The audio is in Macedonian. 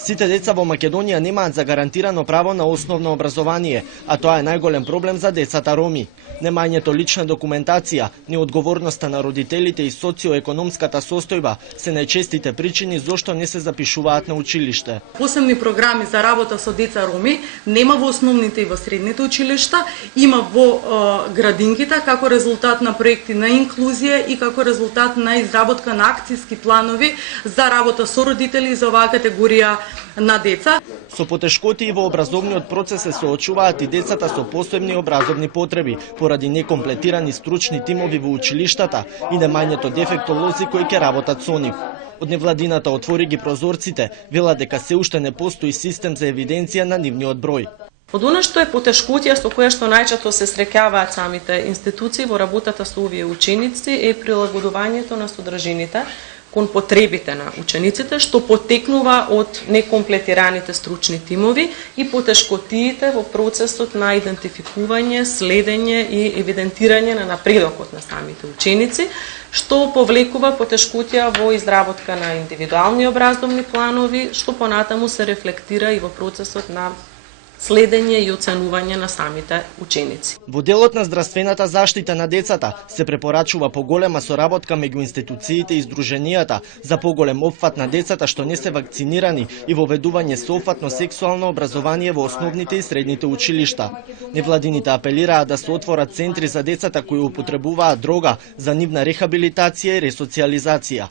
Сите деца во Македонија немаат загарантирано право на основно образование, а тоа е најголем проблем за децата роми. Немањето лична документација, неодговорноста на родителите и социоекономската состојба се најчестите причини зошто не се запишуваат на училиште. Посебни програми за работа со деца роми нема во основните и во средните училишта, има во градинките како резултат на проекти на инклузија и како резултат на изработка на акцијски планови за работа со родители за оваа категорија на деца. Со потешкоти во образовниот процес се соочуваат и децата со посебни образовни потреби, поради некомплетирани стручни тимови во училиштата и немањето дефектолози кои ќе работат со нив. Од невладината отвори ги прозорците, вела дека се уште не постои систем за евиденција на нивниот број. Од она што е потешкотија со која што најчесто се среќаваат самите институции во работата со овие ученици е прилагодувањето на содржините кон потребите на учениците, што потекнува од некомплетираните стручни тимови и потешкотиите во процесот на идентификување, следење и евидентирање на напредокот на самите ученици, што повлекува потешкотија во изработка на индивидуални образовни планови, што понатаму се рефлектира и во процесот на следење и оценување на самите ученици. Во делот на здравствената заштита на децата се препорачува поголема соработка меѓу институциите и здруженијата за поголем опфат на децата што не се вакцинирани и воведување соопфатно сексуално образование во основните и средните училишта. Невладините апелираат да се отворат центри за децата кои употребуваат дрога за нивна рехабилитација и ресоциализација.